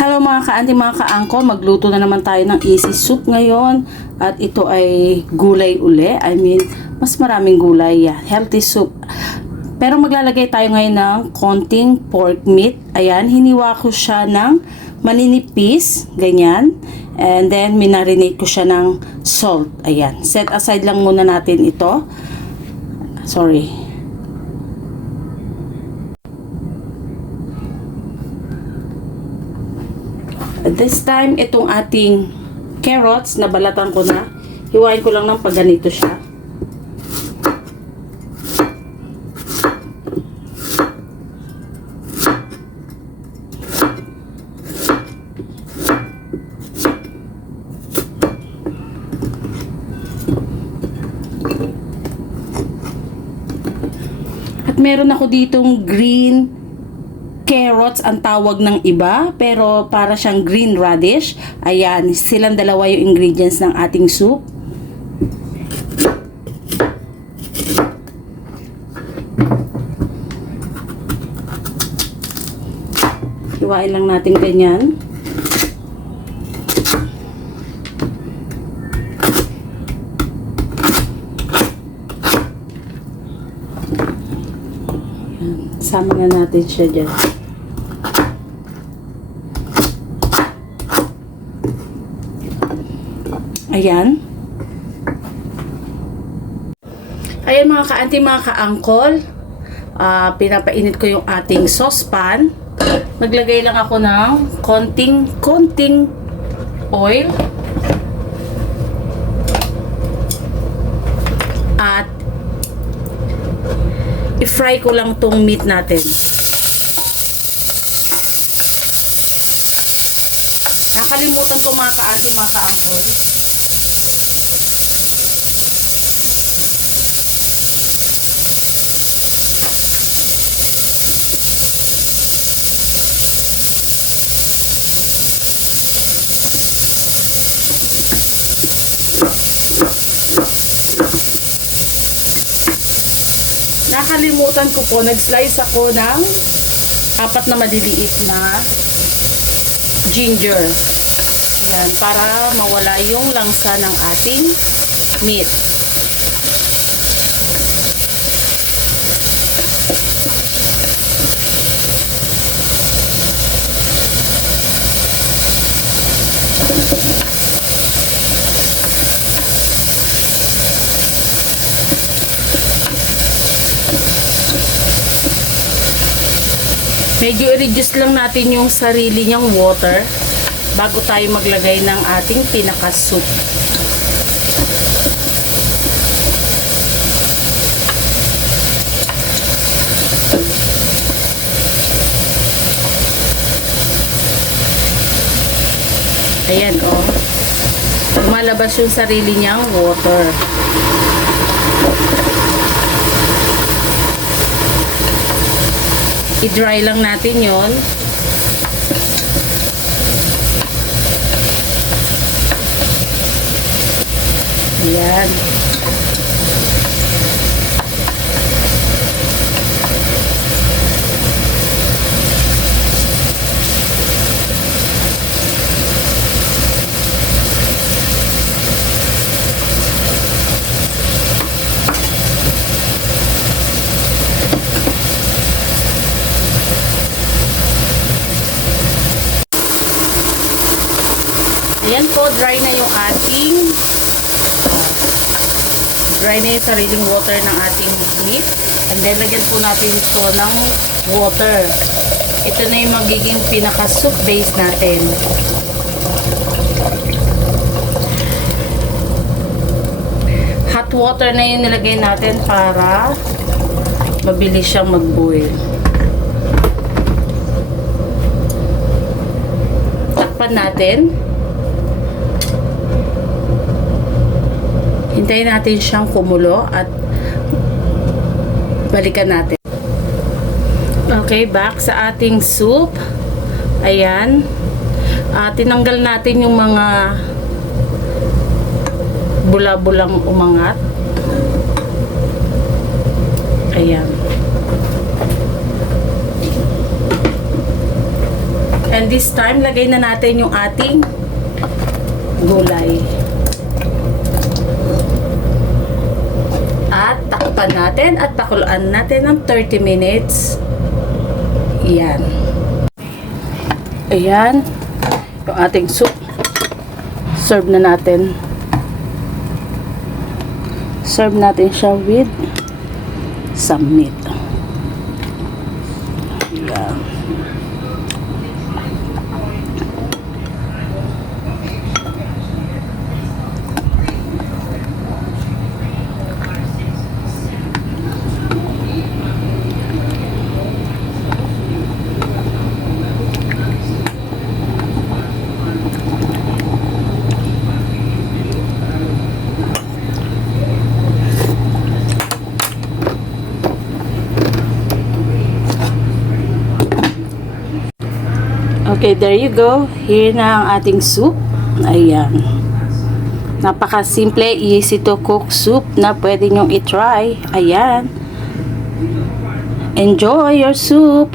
Hello mga ka-auntie, mga ka-angkol, magluto na naman tayo ng easy soup ngayon. At ito ay gulay uli. Mas maraming gulay. Yeah, healthy soup. Pero maglalagay tayo ngayon ng konting pork meat. Ayan, hiniwa ko siya ng maninipis. Ganyan. And then, minarinate ko siya ng salt. Ayan. Set aside lang muna natin ito. Sorry. At this time, itong ating carrots, nabalatan ko na. Hiwain ko lang ng pag ganito siya. At meron ako ditong green carrots ang tawag ng iba, pero para siyang green radish. Ayan, silang dalawa yung ingredients ng ating soup. Hiwain lang natin ganyan. Sama na natin siya dyan. Ayan. Ayan mga ka-auntie, mga ka-angkol. Pinapainit ko yung ating saucepan. Maglagay lang ako ng konting oil. At i-fry ko lang tong meat natin. Nakalimutan ko mga ka-auntie, mga ka-angkol. Nakalimutan ko po, nag-slice ako ng 4 na maliliit na ginger. Yan, para mawala yung langsa ng ating meat. Medyo i-reduce lang natin yung sarili niyang water bago tayo maglagay ng ating pinaka-soup. Ayan, oh. Lumalabas yung sarili niyang water. I-dry lang natin yon. Ayan. Ayan po, dry na yung ating sariling water ng ating meat. And then, lagyan po natin ito ng water. Ito na yung magiging pinaka-soup base natin. Hot water na yung nilagay natin para mabilis siyang mag-boil. Takpan natin. Hintayin natin siyang kumulo at balikan natin. Okay, back sa ating soup. Ayan. Tinanggal natin yung mga bula-bulang umangat. Ayan. And this time, lagay na natin yung ating gulay. At takpan natin at pakuluan natin ng 30 minutes. Yan. Ayan. Yung ating soup. Serve na natin. Serve natin siya with some meat. Ayan. Okay, there you go. Here na ang ating soup. Ayan. Napaka-simple, easy to cook soup na pwede nyong i-try. Ayan. Enjoy your soup!